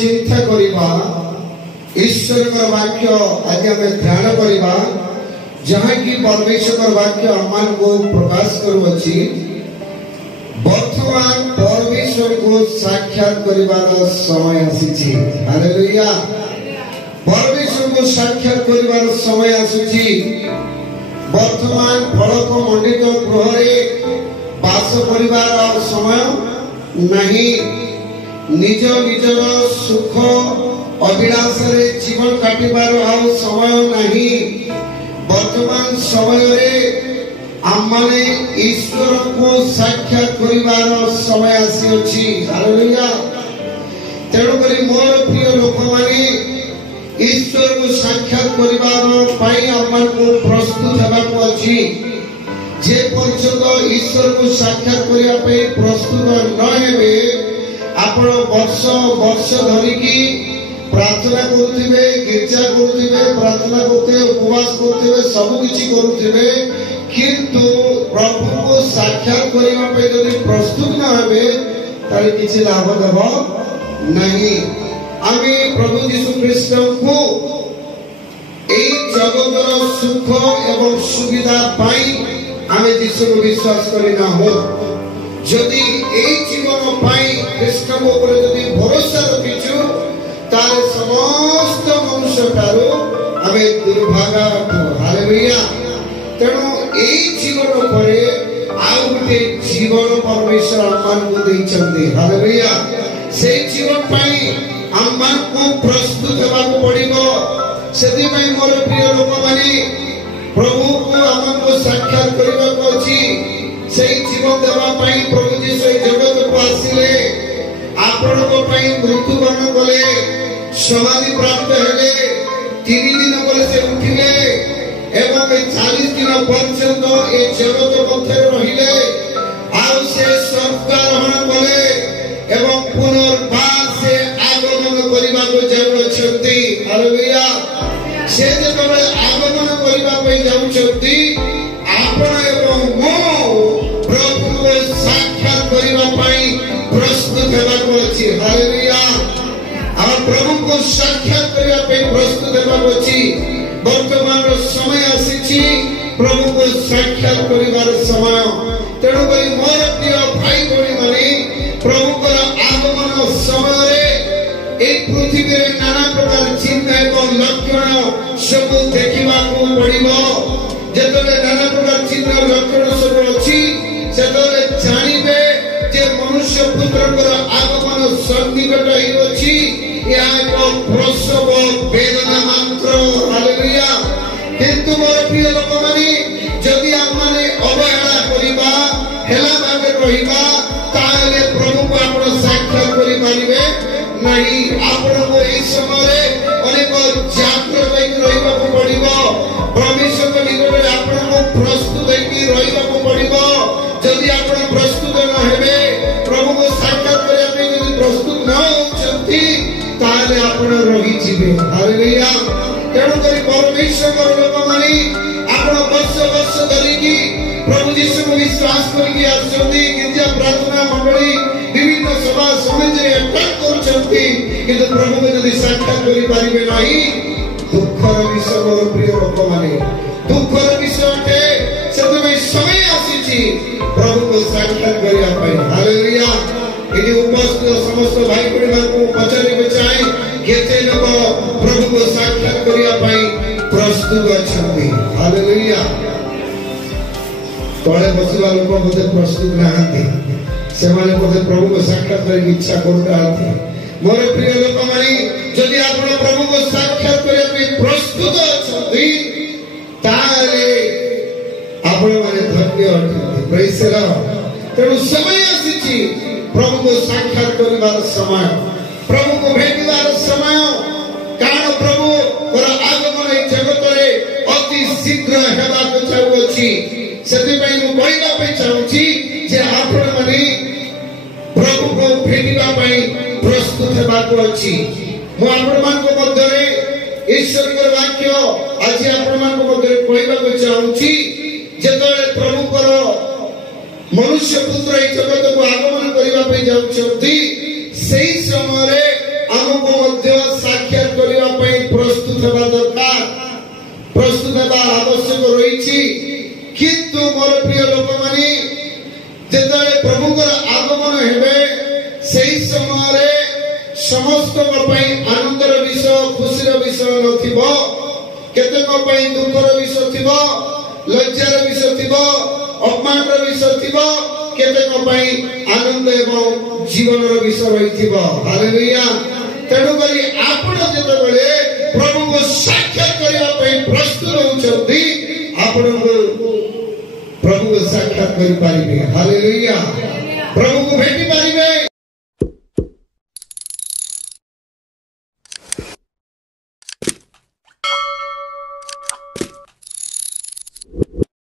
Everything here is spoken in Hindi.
चिंता करिबा ईश्वर का वाक्य आज हमें ध्यान करिबा जहाँ की परमेश्वर वाक्य आमान को प्रकाश करुअछि वर्तमान परमेश्वर को साक्षात करिबार समय आसीछि। हालेलुया। परमेश्वर को साक्षात करिबार समय आसीछि। वर्तमान फलक मंडित गृहरे वास करिबार समय नहीं। निज निजर सुख अभिलाष रे जीवन काटिबार समय नहीं। वर्तमान समय रे आमने ईश्वर को साक्षात करिबार समय आसी अछि। हालेलुया। तेणु करी मोर प्रिय लोक माने ईश्वर को साक्षात करिबार पई आमन को प्रस्तुत हेबाक अछि। जे पर्यंत ईश्वर को साक्षात करिया पे प्रस्तुत न हेबे आपण वर्ष वर्ष धरि की प्रार्थना करुथिबे, गिरजा करुथिबे, प्रार्थना करते उपवास करते सब किछि करुथिबे किंतु प्रभु को साक्षात करिया पे यदि प्रस्तुत न हेबे तारे किछि लाभ देब नहीं। आमे प्रभु यीशु ख्रीष्ट को ए जगतर सुख एवं सुविधा पाई आमे यीशु को विश्वास करिना हो। यदि ए जीवन पाई ख्रीष्ट ऊपर यदि भरोसा रखिछु तारे समस्त मनुष्य तारो आमे दुर्भागा। हालेलुया। तेणु ए जीवन परे आउ गोटे जीवन परमेश्वर आमान को दैछन्ते। हालेलुया। से जीवन पाई आमान को प्रस्तुत हेबाक पड़िबो। सेति पई मोर प्रिय लोक माने प्रभु को आमान को साक्षात करिबाक अछि। से जीवन देबा पई प्रभु यीशु जगत को आसिले आपण को पई मृत्यु वरण कले समाधि प्राप्त हेले 3 दिन पर से उठिले एवं 40 दिन पर्यंत ए जगत मध्य रहिले आउ से स्वर्गारोहण कले एवं पुनर्बार से आगमन करिबा को जाउछथि। हालेलुया। से जेतबे आगमन करिबा पे जाउछथि आपण एवं मो प्रभु को साक्षात करिबा पई प्रस्तुत हेबा को अछि। हालेलुया। और प्रभु को साक्षात करिया पे प्रस्तुत हेबा को अछि। वर्तमान समय आसीछि प्रभु को साक्षात करिवार समय। तेणु करी मोर प्रिय भाई भणी माने प्रभु को आगमन समय ए पृथ्वी रे नाना प्रकार चिन्ह एवं लक्षण सब देखिबा को पड़िबो। जेतले नाना प्रकार चिन्ह लक्षण सब अछि सेतले जानिबे जे मनुष्य पुत्र को आगमन सन्निकट होई अछि। या एक प्रसव वेदना मात्र। हालेलुया। किंतु मोर प्रिय लोक माने जदि आमने अवहेला करिबा हेला भागे रहिबा ताले प्रभु को आपण साक्षात करि पारिबे नहीं। आपण को ए समय अनेक जात्र होई रहिबा को पड़िबो। परमेश्वर के निकट आपण को प्रस्तुत होई रहिबा को पड़िबो। जदि आपण प्रस्तुत न हेबे प्रभु को साक्षात करिया पे यदि प्रस्तुत न होचंती ताले आपण रहि जिबे। हालेलुया। तेणु करी परमेश्वर को लोक माने आपण वर्ष वर्ष धरि की प्रभु यीशु को विश्वास करके आछंती गिरजा प्रार्थना मंडली विभिन्न सभा समाज रे अटक करछंती किंतु प्रभु को यदि साक्षात करि पारिबे नाही दुखर विषय। मोर प्रिय लोक माने दुखर विषय के सेतबे समय आसीछि प्रभु को साक्षात करिया पाई। हालेलुया। यदि उपस्थित समस्त भाई परिवार को पचारे चाहे केते लोग प्रभु को साक्षात करिया पाई प्रस्तुत अछंती। हालेलुया। तळे बसिबा लोक बोधे प्रस्तुत नाहंती से माने बोधे प्रभु को साक्षात करिया इच्छा करतांती। मोर प्रिय लोक माने जदि आपण प्रभु को साक्षात करिया पाई प्रस्तुत अछंती ताले आपण माने धन्य अछंती। Praise the Lord. तेणु समय आसीछि प्रभु को साक्षात करिबार समय, प्रभु को भेटिबार समय। कारण प्रभु और आगमन ए जगत रे अति शीघ्र हेबा को चाहुछि। सेति पई मु कहिबा पे चाहुछि जे आपण माने प्रभु को भेटिबा पई प्रस्तुत हेबा को अछि। मु आपण मान को मध्य रे ईश्वर के वाक्य आज आपण मान को मध्य रे कहिबा को चाहुछि जेतले प्रभु को मनुष्य पुत्र ए जगत को आगमन करिबा पे जाउछथि सेही समय रे हमको किंतु मोर प्रिय लोक माने जेतले प्रभुकर आगमन हेबे सेही समय समस्त आनंदर विषय खुशीर विषय नथिबो केतेक दुखर विषय थिबो लज्जार विषय थिबो अपमानर विषय थिबो केतेक आनंद एवं जीवनर विषय रहिथिबो हालेलुया तेणु करी आपण जेतेबेले प्रभु को साक्षात करबा पई प्रस्तुत होउछंती आपण को प्रभु को साक्षात करि पारिबे हालेलुया प्रभु को भेटि पारिबे